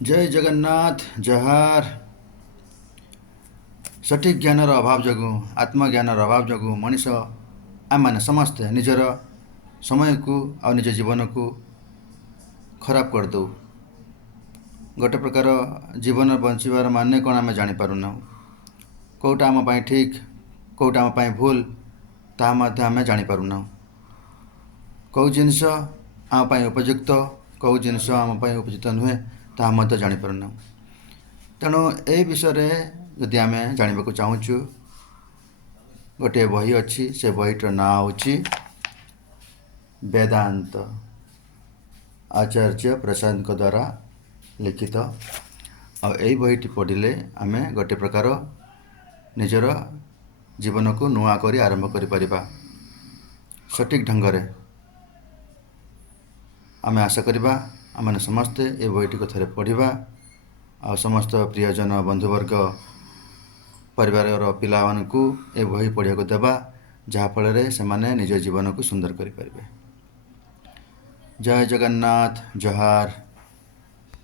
जय जगन्नाथ जहार। सठिक ज्ञानर अभाव जो आत्मज्ञानर अभाव जो मनीष आम मैंने समस्ते निजर समय को आ निज जीवन को खराब करदे। गोटे प्रकार जीवन बंचार माने कौन आम जापारूना, कौटा आम ठीक कौटा आम भूल ताम जापारूना, कौ जिनस आम उपयुक्त कौ जिनस आम उपयुक्त नुहे ताहा जापारूना। तेणु ए विषय जदि आम जानवा चाहूँ गोटे बही अच्छी से बहीटर ना हूँ वेदांत आचार्य प्रसाद द्वारा लिखित। आई बहीटी पढ़ले आम गोटे प्रकार निजर जीवन को नुआ करी आरंभ कर सठिक ढंग से आम आशा करवा आम समस्ते ये बहीटी को थे पढ़ा आ समस्त प्रियजन बंधुवर्ग परिवार पिला मानू ए बही पढ़ा को देवा जहाँफल से माने निज जीवन को सुंदर करें। जय जगन्नाथ जहार।